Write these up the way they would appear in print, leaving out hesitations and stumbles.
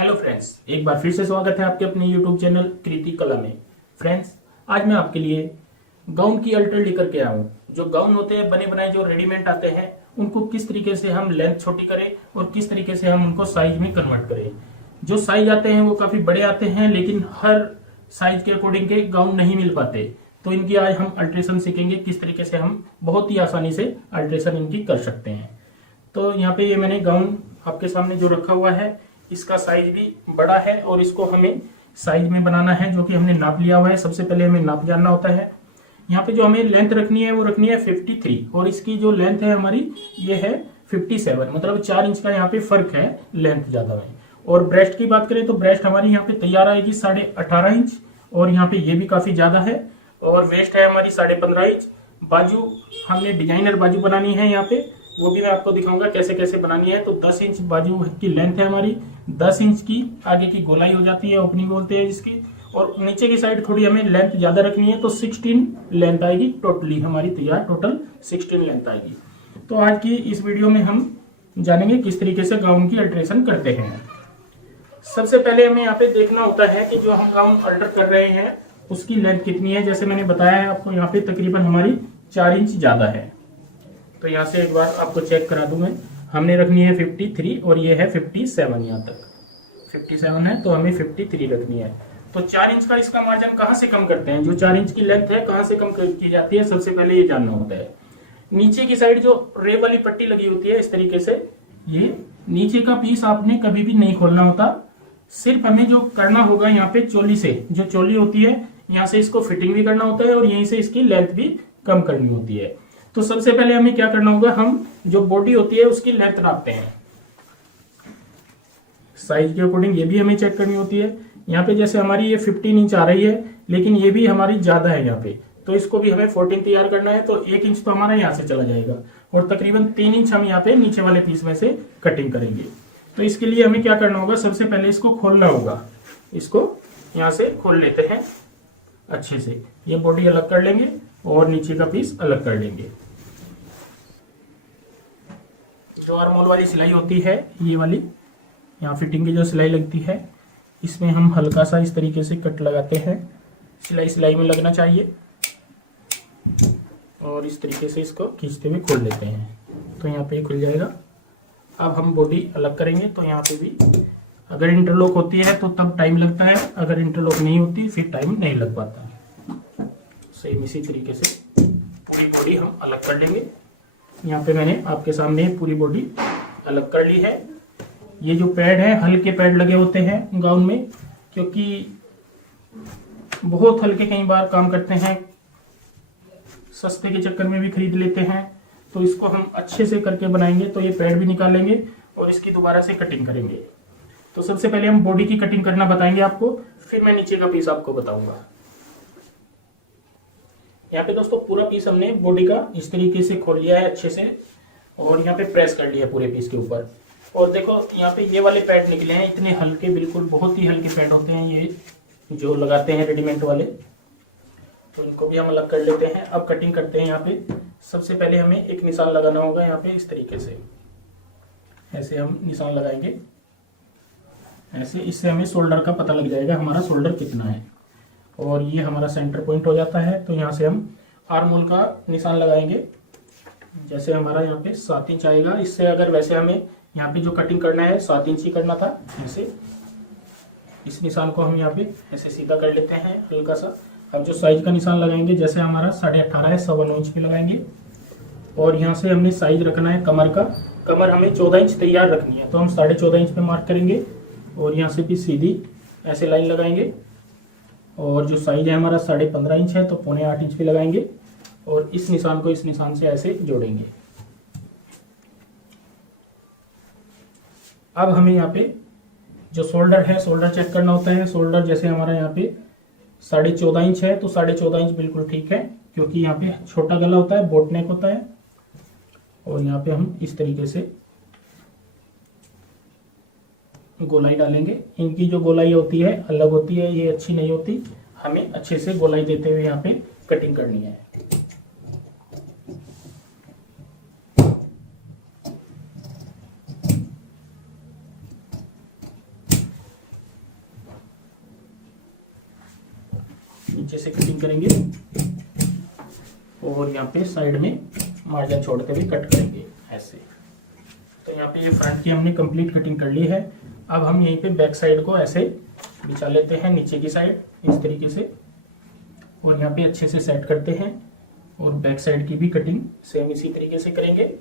Hello friends, एक बार फिर से स्वागत है आपके अपने यूट्यूब चैनल कृति कला में। फ्रेंड्स, आज मैं आपके लिए गाउन की अल्टर लेकर के आया हूँ। जो गाउन होते हैं बने बनाए जो रेडीमेड आते हैं, उनको किस तरीके से हम लेंथ छोटी करें और किस तरीके से हम उनको साइज में कन्वर्ट करें। जो साइज आते हैं वो काफी बड़े आते हैं, लेकिन हर साइज के अकॉर्डिंग के गाउन नहीं मिल पाते। तो इनकी आज हम अल्ट्रेशन सीखेंगे, किस तरीके से हम बहुत ही आसानी से अल्ट्रेशन इनकी कर सकते हैं। तो यहाँ पे ये मैंने गाउन आपके सामने जो रखा हुआ है, इसका साइज भी बड़ा है और इसको हमें साइज में बनाना है, जो कि हमने नाप लिया हुआ है। सबसे पहले हमें नाप जानना होता है। यहाँ पे जो हमें लेंथ रखनी है वो रखनी है 53 और इसकी जो लेंथ है हमारी ये है 57, मतलब 4 इंच का यहाँ पे फर्क है लेंथ ज्यादा में। और ब्रेस्ट की बात करें तो ब्रेस्ट हमारी यहाँ पे तैयार आएगी 18.5 इंच और यहाँ पे ये भी काफी ज्यादा है। और वेस्ट है हमारी 15.5 इंच। बाजू हमने डिजाइनर बाजू बनानी है, यहाँ पे वो भी मैं आपको दिखाऊंगा कैसे कैसे बनानी है। तो 10 इंच बाजू की लेंथ है हमारी, 10 इंच की आगे की गोलाई हो जाती है, ओपनिंग बोलते हैं जिसकी। और नीचे की साइड थोड़ी हमें लेंथ ज्यादा रखनी है, तो 16 लेंथ आएगी टोटली हमारी तैयार, टोटल 16 लेंथ आएगी। तो आज की इस वीडियो में हम जानेंगे किस तरीके से गाउन की अल्ट्रेशन करते हैं। सबसे पहले हमें यहाँ पे देखना होता है कि जो हम गाउन अल्टर कर रहे हैं उसकी लेंथ कितनी है। जैसे मैंने बताया है आपको, यहाँ पे तकरीबन हमारी 4 इंच ज्यादा है। तो यहाँ से एक बार आपको चेक करा दूं मैं। हमने रखनी है 53 और ये है 57, यहाँ तक 57 है तो हमें 53 रखनी है। तो 4 इंच का इसका मार्जिन कहाँ से कम करते हैं, जो 4 इंच की लेंथ है कहाँ से कम की जाती है, सबसे पहले ये जानना होता है। नीचे की साइड जो रे वाली पट्टी लगी होती है इस तरीके से, ये नीचे का पीस आपने कभी भी नहीं खोलना होता। सिर्फ हमें जो करना होगा यहाँ पे चोली से, जो चोली होती है यहाँ से इसको फिटिंग भी करना होता है और यहीं से इसकी लेंथ भी कम करनी होती है। तो सबसे पहले हमें क्या करना होगा, हम जो बॉडी होती है उसकी लेंथ नापते हैं साइज के अकॉर्डिंग। ये भी हमें चेक करनी होती है। यहाँ पे जैसे हमारी ये 15 इंच आ रही है, लेकिन ये भी हमारी ज्यादा है यहाँ पे, तो इसको भी हमें 14 तैयार करना है। तो 1 इंच तो हमारा यहाँ से चला जाएगा और तकरीबन 3 इंच हम यहाँ पे नीचे वाले पीस में से कटिंग करेंगे। तो इसके लिए हमें क्या करना होगा, सबसे पहले इसको खोलना होगा। इसको यहाँ से खोल लेते हैं अच्छे से। ये बॉडी अलग कर लेंगे और नीचे का पीस अलग कर लेंगे। जो आर्मोल वाली सिलाई होती है, ये वाली यहाँ फिटिंग की जो सिलाई लगती है, इसमें हम हल्का सा इस तरीके से कट लगाते हैं। सिलाई में लगना चाहिए और इस तरीके से इसको खींचते हुए खोल लेते हैं, तो यहाँ पे खुल जाएगा। अब हम बॉडी अलग करेंगे, तो यहाँ पे भी अगर इंटरलॉक होती है तो तब टाइम लगता है, अगर इंटरलॉक नहीं होती फिर टाइम नहीं लग पाता। सेम इसी तरीके से पूरी बॉडी हम अलग कर लेंगे। यहाँ पे मैंने आपके सामने पूरी बॉडी अलग कर ली है। ये जो पैड है, हल्के पैड लगे होते हैं गाउन में, क्योंकि बहुत हल्के कई बार काम करते हैं, सस्ते के चक्कर में भी खरीद लेते हैं। तो इसको हम अच्छे से करके बनाएंगे, तो ये पैड भी निकालेंगे और इसकी दोबारा से कटिंग करेंगे। तो सबसे पहले हम बॉडी की कटिंग करना बताएंगे आपको, फिर मैं नीचे का पीस आपको बताऊंगा। यहाँ पे दोस्तों पूरा पीस हमने बॉडी का इस तरीके से खोल लिया है अच्छे से और यहाँ पे प्रेस कर लिया है पूरे पीस के ऊपर। और देखो यहाँ पे ये वाले पैड निकले हैं, इतने हल्के, बिल्कुल बहुत ही हल्के पैड होते हैं ये जो लगाते हैं रेडीमेड वाले। तो इनको भी हम अलग कर लेते हैं। अब कटिंग करते हैं। यहाँ पे सबसे पहले हमें एक निशान लगाना होगा, यहाँ पे इस तरीके से ऐसे हम निशान लगाएंगे ऐसे। इससे हमें शोल्डर का पता लग जाएगा हमारा शोल्डर कितना है, और ये हमारा सेंटर पॉइंट हो जाता है। तो यहाँ से हम आर्मोल का निशान लगाएंगे। जैसे हमारा यहाँ पे 7 इंच आएगा, इससे अगर वैसे हमें यहाँ पे जो कटिंग करना है 7 इंच ही करना था, ऐसे इस निशान को हम यहाँ पे ऐसे सीधा कर लेते हैं हल्का सा। अब जो साइज का निशान लगाएंगे, जैसे हमारा 18.5 है, 9.25 इंच पे लगाएंगे। और यहाँ से हमने साइज रखना है कमर का। कमर हमें 14 इंच तैयार रखनी है, तो हम 14.5 इंच पे मार्क करेंगे और यहाँ से भी सीधी ऐसे लाइन लगाएंगे। और जो साइज है हमारा 15.5 इंच है, तो 7.25 इंच पे लगाएंगे और इस निशान को इस निशान से ऐसे जोड़ेंगे। अब हमें यहाँ पे जो शोल्डर है, शोल्डर चेक करना होता है। शोल्डर जैसे हमारा यहाँ पे 14.5 इंच है, तो 14.5 इंच बिल्कुल ठीक है, क्योंकि यहाँ पे छोटा गला होता है, बोट नेक होता है। और यहाँ पे हम इस तरीके से गोलाई डालेंगे। इनकी जो गोलाई होती है अलग होती है, ये अच्छी नहीं होती। हमें अच्छे से गोलाई देते हुए यहाँ पे कटिंग करनी है। नीचे से कटिंग करेंगे और यहाँ पे साइड में मार्जिन छोड़ के भी कट करेंगे ऐसे। तो यहाँ पे ये फ्रंट की हमने कंप्लीट कटिंग कर ली है। अब हम यहीं पे बैक साइड को ऐसे बिछा लेते हैं नीचे की साइड इस तरीके से, और यहाँ पे अच्छे से सेट करते हैं। और बैक साइड की भी कटिंग सेम इसी तरीके से करेंगे।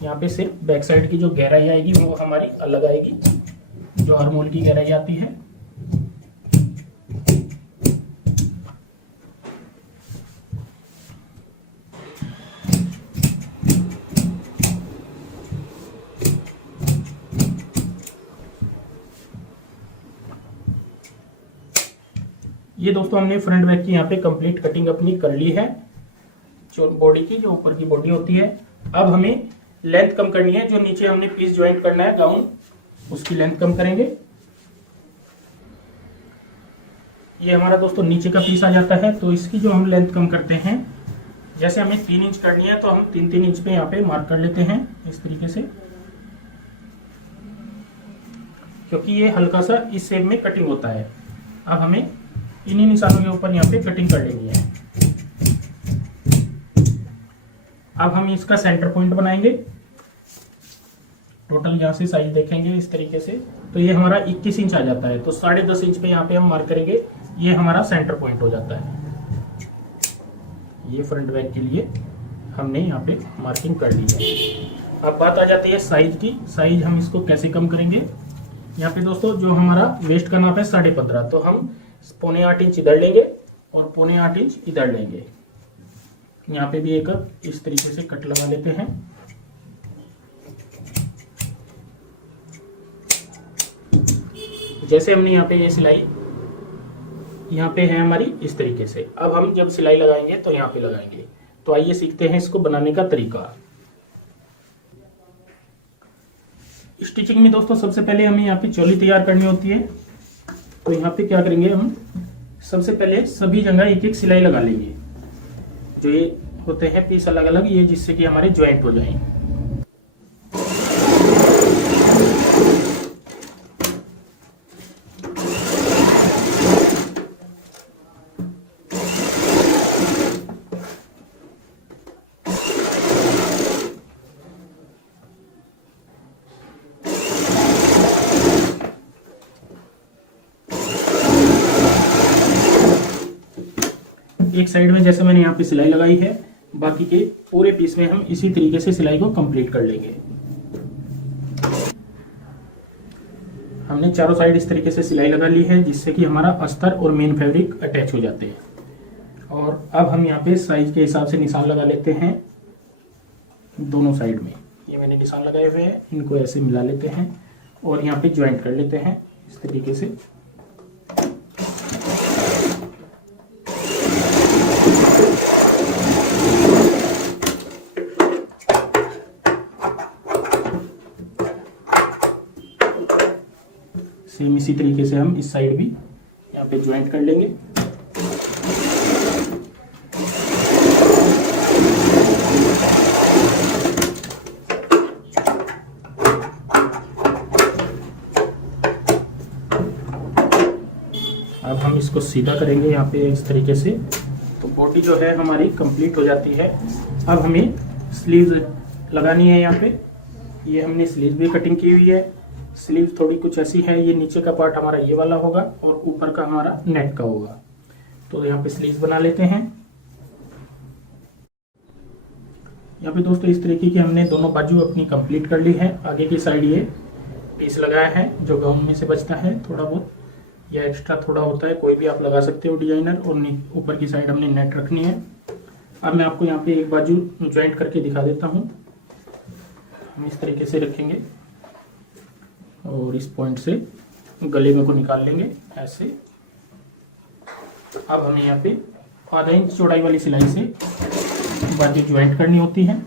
यहाँ पे सिर्फ बैक साइड की जो गहराई आएगी वो हमारी अलग आएगी, जो आर्महोल की गहराई आती है। ये दोस्तों हमने फ्रंट बैक की यहाँ पे कंप्लीट कटिंग अपनी कर ली है, जो बॉडी की, जो ऊपर की बॉडी होती है। अब हमें लेंथ कम करनी है, जो नीचे हमने पीस ज्वाइंट करना है गाउन, उसकी लेंथ कम करेंगे। ये हमारा दोस्तों नीचे का पीस आ जाता है, तो इसकी जो हम लेंथ कम करते हैं, जैसे हमें 3 इंच करनी है तो हम 3-3 इंच पे यहाँ पे मार्क कर लेते हैं इस तरीके से, क्योंकि ये हल्का सा इस शेप में कटिंग होता है। अब हमें इन्हीं निशानों के ऊपर यहाँ पे कटिंग कर लेनी है। अब हम इसका सेंटर पॉइंट बनाएंगे। टोटल यहाँ से साइज देखेंगे इस तरीके से, तो ये हमारा 21 इंच आ जाता है। तो 10.5 इंच पे यहाँ पे हम मार्क करेंगे, ये हमारा सेंटर पॉइंट हो जाता है। ये फ्रंट बैक के लिए हमने यहाँ पे मार्किंग कर ली है। अब बात आ जाती है साइज की। साइज हम इसको कैसे कम करेंगे। यहाँ पे दोस्तों जो हमारा वेस्ट का नाप है 15.5, तो हम 7.25 इंच इधर लेंगे और 7.25 इंच इधर लेंगे। यहाँ पे भी एक इस तरीके से कट लगा लेते हैं। जैसे हमने यहाँ पे ये सिलाई यहाँ पे है हमारी इस तरीके से। अब हम जब सिलाई लगाएंगे तो यहाँ पे लगाएंगे। तो आइए सीखते हैं इसको बनाने का तरीका। स्टिचिंग में दोस्तों सबसे पहले हमें यहाँ पे चोली तैयार करनी होती है। तो यहाँ पे क्या करेंगे, हम सबसे पहले सभी जगह एक एक सिलाई लगा लेंगे। जो ये होते हैं पीस अलग अलग, ये जिससे कि हमारे ज्वाइंट हो जाएं। एक साइड में जैसे मैंने यहाँ पे सिलाई लगाई है, बाकी के पूरे पीस में हम इसी तरीके से सिलाई को कंप्लीट कर लेंगे। हमने चारों साइड इस तरीके से सिलाई लगा ली है, जिससे कि हमारा अस्तर और मेन फैब्रिक अटैच हो जाते हैं। और अब हम यहाँ पे साइज के हिसाब से निशान लगा लेते हैं दोनों साइड में। ये मैंने निशान लगाए हुए हैं, इनको ऐसे मिला लेते हैं और यहाँ पे ज्वाइंट कर लेते हैं इस तरीके से। सेम इसी तरीके से हम इस साइड भी यहाँ पे ज्वाइंट कर लेंगे। अब हम इसको सीधा करेंगे यहाँ पे इस तरीके से। तो बॉडी जो है हमारी कंप्लीट हो जाती है। अब हमें स्लीव्स लगानी है यहाँ पे। ये हमने स्लीव्स भी कटिंग की हुई है। स्लीव थोड़ी कुछ ऐसी है, ये नीचे का पार्ट हमारा ये वाला होगा और ऊपर का हमारा नेट का होगा। तो यहाँ पे स्लीव बना लेते हैं। यहाँ पे दोस्तों इस तरीके की हमने दोनों बाजू अपनी कंप्लीट कर ली है। आगे की साइड ये पीस लगाया है, जो गाउन में से बचता है थोड़ा बहुत या एक्स्ट्रा थोड़ा होता है, कोई भी आप लगा सकते हो डिजाइनर। और ऊपर की साइड हमने नेट रखनी है। अब मैं आपको यहाँ पे एक बाजू ज्वाइंट करके दिखा देता हूँ। हम इस तरीके से रखेंगे और इस पॉइंट से गले में को निकाल लेंगे ऐसे। अब हमें यहाँ पे आधा इंच चौड़ाई वाली सिलाई से बाजू ज्वाइंट करनी होती है।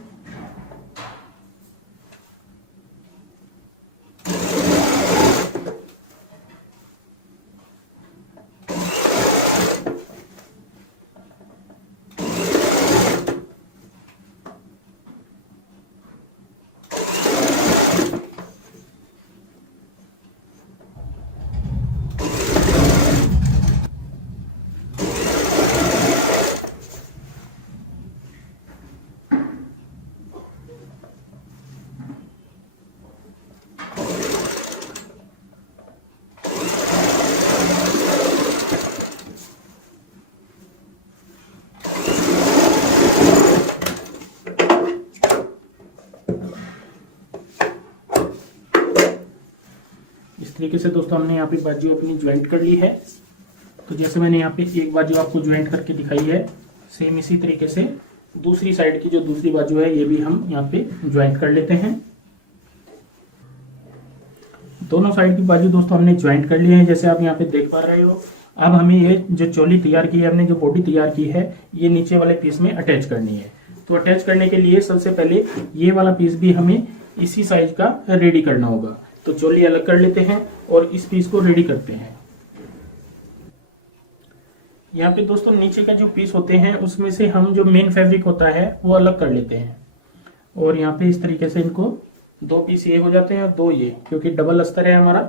इस तरीके से दोस्तों हमने यहाँ पे बाजू अपनी ज्वाइंट कर ली है। तो जैसे मैंने यहाँ पे एक बाजू आपको ज्वाइंट करके दिखाई है, सेम इसी तरीके से दूसरी साइड की जो दूसरी बाजू है ये भी हम यहाँ पे ज्वाइंट कर लेते हैं। दोनों साइड की बाजू दोस्तों हमने ज्वाइंट कर लिए हैं, जैसे आप यहाँ पे देख पा रहे हो। अब हमें ये जो चोली तैयार की है, हमने जो बॉडी तैयार की है, ये नीचे वाले पीस में अटैच करनी है। तो अटैच करने के लिए सबसे पहले ये वाला पीस भी हमें इसी साइज का रेडी करना होगा। तो चोली अलग कर लेते हैं और इस पीस को रेडी करते हैं। यहाँ पे दोस्तों नीचे का जो पीस होते हैं उसमें से हम जो मेन फैब्रिक होता है वो अलग कर लेते हैं। और यहाँ पे इस तरीके से इनको 2 पीस ये हो जाते हैं और 2 ये, क्योंकि डबल अस्तर है हमारा।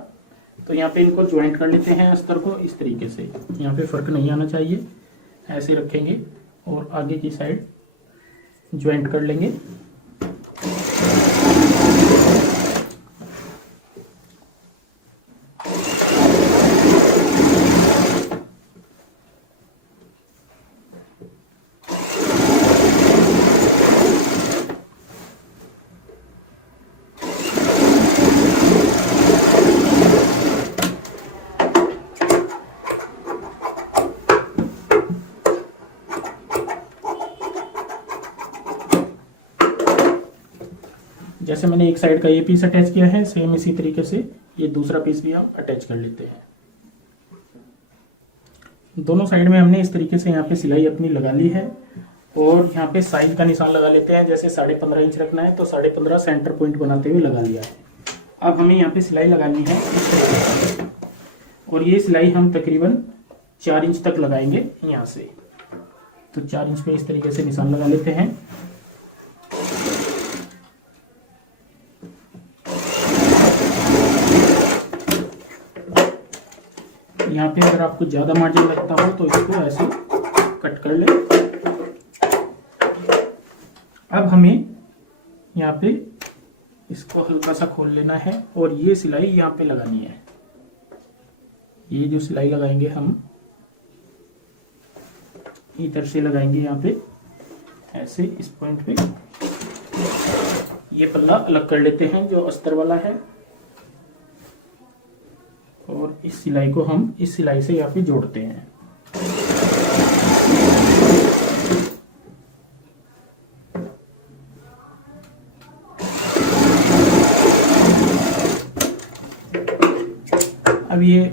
तो यहाँ पे इनको ज्वाइंट कर लेते हैं अस्तर को इस तरीके से। यहाँ पे फर्क नहीं आना चाहिए, ऐसे रखेंगे और आगे की साइड ज्वाइंट कर लेंगे। जैसे मैंने एक साइड का ये पीस अटैच किया है, सेम इसी तरीके से ये दूसरा पीस भी हम अटैच कर लेते हैं। दोनों साइड में हमने इस तरीके से यहाँ पे सिलाई अपनी लगा ली है और यहाँ पे साइज का निशान लगा लेते हैं। जैसे 15.5 इंच रखना है तो 15.5 सेंटर पॉइंट बनाते हुए लगा लिया है। अब हमें यहाँ पे सिलाई लगानी है इस तरीके से, और ये सिलाई हम तकरीबन 4 इंच तक लगाएंगे यहाँ से। तो 4 इंच पे इस तरीके से निशान लगा लेते हैं। यहाँ पे अगर आपको ज़्यादा मार्जिन लगता हो तो इसको ऐसे कट कर ले। अब हमें यहाँ पे इसको हल्का सा खोल लेना है और ये सिलाई यहाँ पे लगानी है। ये जो सिलाई लगाएंगे हम इधर से लगाएंगे यहाँ पे ऐसे इस पॉइंट पे। ये पल्ला अलग कर लेते हैं जो अस्तर वाला है और इस सिलाई को हम इस सिलाई से यहाँ पे जोड़ते हैं। अब ये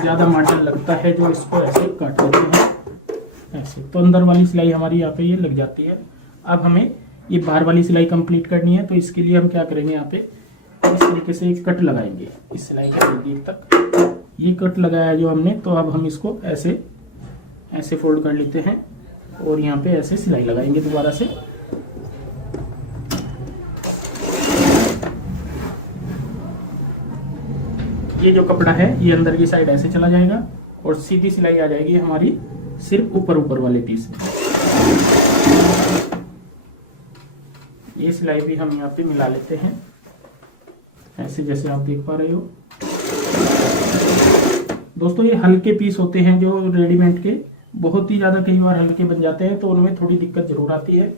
ज़्यादा मार्जिन लगता है जो इसको ऐसे काट देते हैं ऐसे। तो अंदर वाली सिलाई हमारी यहाँ पे ये लग जाती है। अब हमें ये बाहर वाली सिलाई कंप्लीट करनी है। तो इसके लिए हम क्या करेंगे, यहाँ पे इस तरीके से एक कट लगाएंगे इस सिलाई के नजदीक तक। ये कट लगाया जो हमने, तो अब हम इसको ऐसे ऐसे फोल्ड कर लेते हैं और यहाँ पे ऐसे सिलाई लगाएंगे दोबारा से। ये जो कपड़ा है ये अंदर की साइड ऐसे चला जाएगा और सीधी सिलाई आ जाएगी हमारी सिर्फ ऊपर ऊपर वाले पीस में। ये सिलाई भी हम यहाँ पे मिला लेते हैं ऐसे, जैसे आप देख पा रहे हो। दोस्तों ये हल्के पीस होते हैं जो रेडीमेड के, बहुत ही ज़्यादा कई बार हल्के बन जाते हैं, तो उनमें थोड़ी दिक्कत जरूर आती है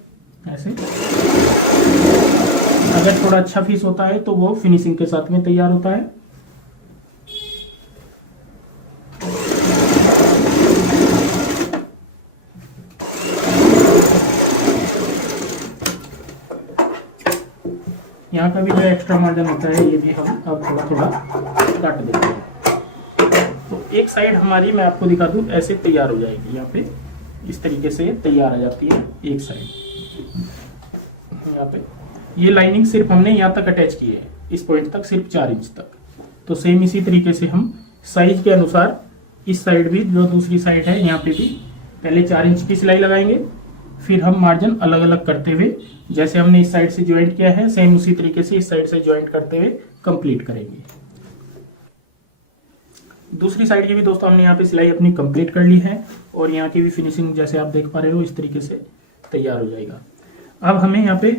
ऐसे। अगर थोड़ा अच्छा पीस होता है तो वो फिनिशिंग के साथ में तैयार होता है। यहाँ का भी जो एक्स्ट्रा मार्जिन होता है ये भी हम अब थोड़ा थोड़ा काट देते हैं। तो एक साइड हमारी मैं आपको दिखा दूँ ऐसे तैयार हो जाएगी। यहाँ पे इस तरीके से तैयार आ जाती है एक साइड। यहाँ पे ये लाइनिंग सिर्फ हमने यहाँ तक अटैच की है, इस पॉइंट तक सिर्फ 4 इंच तक। तो सेम इसी तरीके से हम साइज के अनुसार इस साइड भी जो दूसरी साइड है यहाँ पे भी पहले 4 इंच की सिलाई लगाएंगे, फिर हम मार्जिन अलग अलग करते हुए जैसे हमने इस साइड से ज्वाइंट किया है सेम उसी तरीके से इस साइड से ज्वाइंट करते हुए कंप्लीट करेंगे। दूसरी साइड की भी दोस्तों हमने यहाँ पे सिलाई अपनी कंप्लीट कर ली है और यहाँ की भी फिनिशिंग जैसे आप देख पा रहे हो इस तरीके से तैयार हो जाएगा। अब हमें यहाँ पे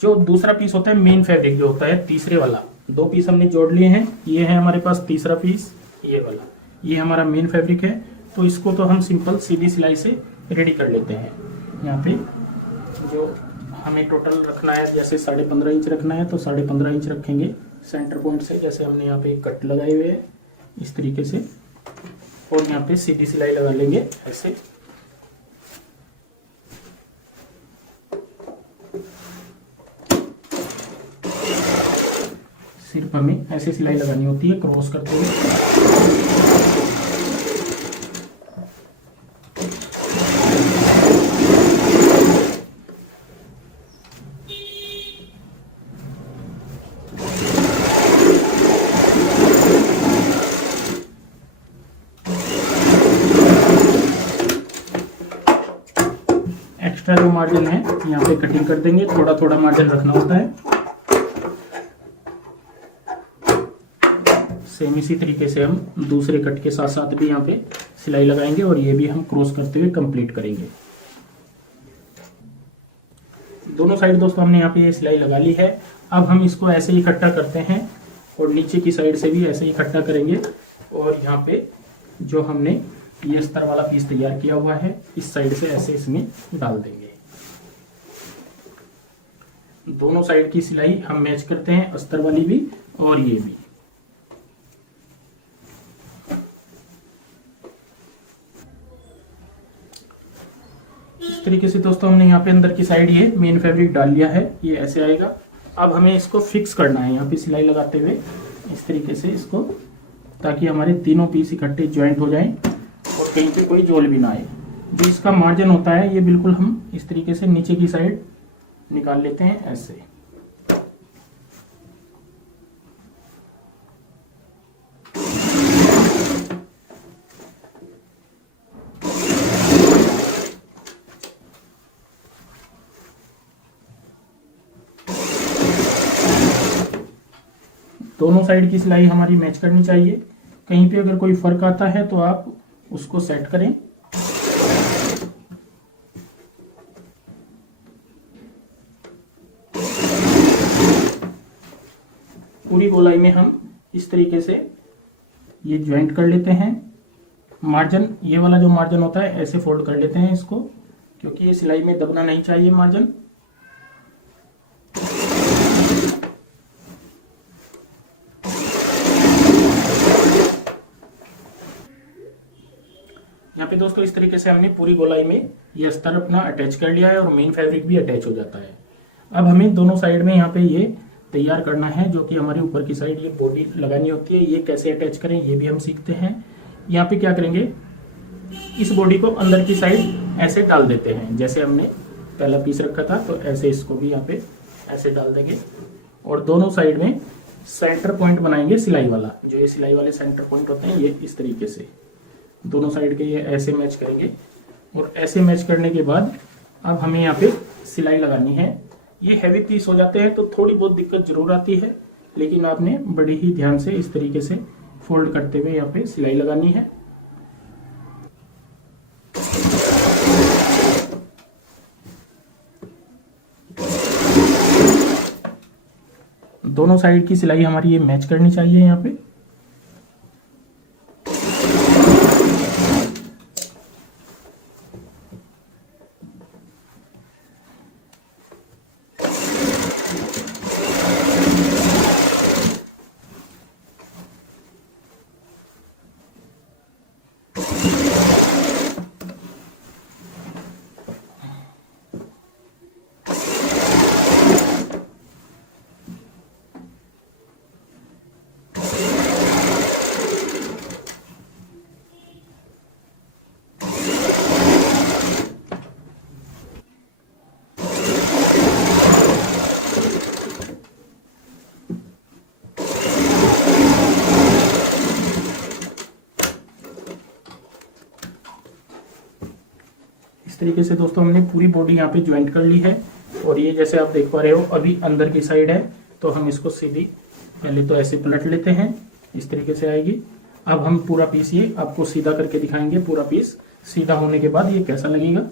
जो दूसरा पीस होता है मेन फैब्रिक जो होता है तीसरे वाला, 2 पीस हमने जोड़ लिए हैं। ये है हमारे पास तीसरा पीस, ये वाला, ये हमारा मेन फैब्रिक है। तो इसको तो हम सिंपल सीधी सिलाई से रेडी कर लेते हैं। यहाँ पे जो हमें टोटल रखना है, जैसे 15.5 इंच रखना है तो 15.5 इंच रखेंगे सेंटर पॉइंट से, जैसे हमने यहाँ पे एक कट लगाए हुए है इस तरीके से, और यहाँ पे सीधी सिलाई लगा लेंगे ऐसे। सिर्फ हमें ऐसे सिलाई लगानी होती है क्रॉस करते हुए। एक्स्ट्रा जो मार्जिन है यहाँ पे कटिंग कर देंगे, थोड़ा थोड़ा मार्जिन रखना होता है। सेम इसी तरीके से हम दूसरे कट के साथ साथ भी यहाँ पे सिलाई लगाएंगे और ये भी हम क्रॉस करते हुए कंप्लीट करेंगे। दोनों साइड दोस्तों हमने यहाँ पे ये सिलाई लगा ली है। अब हम इसको ऐसे ही इकट्ठा करते हैं और नीचे की साइड से भी ऐसे ही इकट्ठा करेंगे, और यहाँ पे जो हमने ये अस्तर वाला पीस तैयार किया हुआ है इस साइड से ऐसे इसमें डाल देंगे। दोनों साइड की सिलाई हम मैच करते हैं, अस्तर वाली भी और ये भी। इस तरीके से दोस्तों हमने यहाँ पे अंदर की साइड ये मेन फैब्रिक डाल लिया है, ये ऐसे आएगा। अब हमें इसको फिक्स करना है यहाँ पे सिलाई लगाते हुए इस तरीके से इसको, ताकि हमारे तीनों पीस इकट्ठे ज्वाइंट हो जाएं और कहीं पे कोई जोल भी ना आए। जो इसका मार्जिन होता है ये बिल्कुल हम इस तरीके से नीचे की साइड निकाल लेते हैं ऐसे। दोनों साइड की सिलाई हमारी मैच करनी चाहिए। कहीं पे अगर कोई फर्क आता है तो आप उसको सेट करें। पूरी गोलाई में हम इस तरीके से ये ज्वाइंट कर लेते हैं। मार्जिन, ये वाला जो मार्जिन होता है ऐसे फोल्ड कर लेते हैं इसको, क्योंकि ये सिलाई में दबना नहीं चाहिए मार्जिन। यहाँ पे दोस्तों इस तरीके से हमने पूरी गोलाई में ये अस्तर अपना अटैच कर लिया है और मेन फैब्रिक भी अटैच हो जाता है। अब हमें दोनों साइड में यहाँ पे ये तैयार करना है, जो कि हमारी ऊपर की साइड ये बॉडी लगानी होती है। ये कैसे अटैच करें ये भी हम सीखते हैं। यहाँ पे क्या करेंगे, इस बॉडी को अंदर की साइड ऐसे डाल देते हैं, जैसे हमने पहला पीस रखा था तो ऐसे इसको भी यहाँ पे ऐसे डाल देंगे, और दोनों साइड में सेंटर पॉइंट बनाएंगे सिलाई वाला। जो ये सिलाई वाले सेंटर पॉइंट होते हैं ये इस तरीके से दोनों साइड के ये ऐसे मैच करेंगे। और ऐसे मैच करने के बाद अब हमें यहाँ पे सिलाई लगानी है। ये हैवी पीस हो जाते हैं तो थोड़ी बहुत दिक्कत जरूर आती है, लेकिन आपने बड़ी ही ध्यान से इस तरीके से फोल्ड करते हुए यहाँ पे सिलाई लगानी है। दोनों साइड की सिलाई हमारी ये मैच करनी चाहिए यहाँ पे। तरीके से दोस्तों हमने पूरी बॉडी यहाँ पे ज्वाइंट कर ली है, और ये जैसे आप देख पा रहे हो अभी अंदर की साइड है, तो हम इसको सीधी पहले तो ऐसे पलट लेते हैं, इस तरीके से आएगी। अब हम पूरा पीस ये आपको सीधा करके दिखाएंगे। पूरा पीस सीधा होने के बाद ये कैसा लगेगा।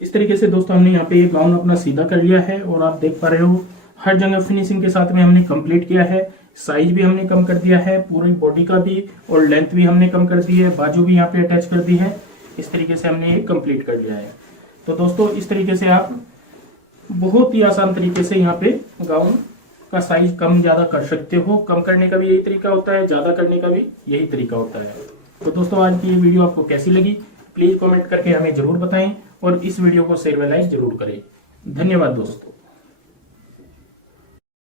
इस तरीके से दोस्तों हमने यहाँ पे ये गाउन अपना सीधा कर लिया है, और आप देख पा रहे हो हर जगह फिनिशिंग के साथ में हमने कंप्लीट किया है। साइज भी हमने कम कर दिया है पूरी बॉडी का भी, और लेंथ भी हमने कम कर दी है, बाजू भी यहाँ पे अटैच कर दी है। इस तरीके से हमने ये कंप्लीट कर लिया है। तो दोस्तों इस तरीके से आप बहुत ही आसान तरीके से यहाँ पे गाउन का साइज कम ज्यादा कर सकते हो। कम करने का भी यही तरीका होता है, ज्यादा करने का भी यही तरीका होता है। तो दोस्तों आज की ये वीडियो आपको कैसी लगी प्लीज कमेंट करके हमें जरूर बताएं और इस वीडियो को शेयर व लाइक जरूर करें। धन्यवाद दोस्तों।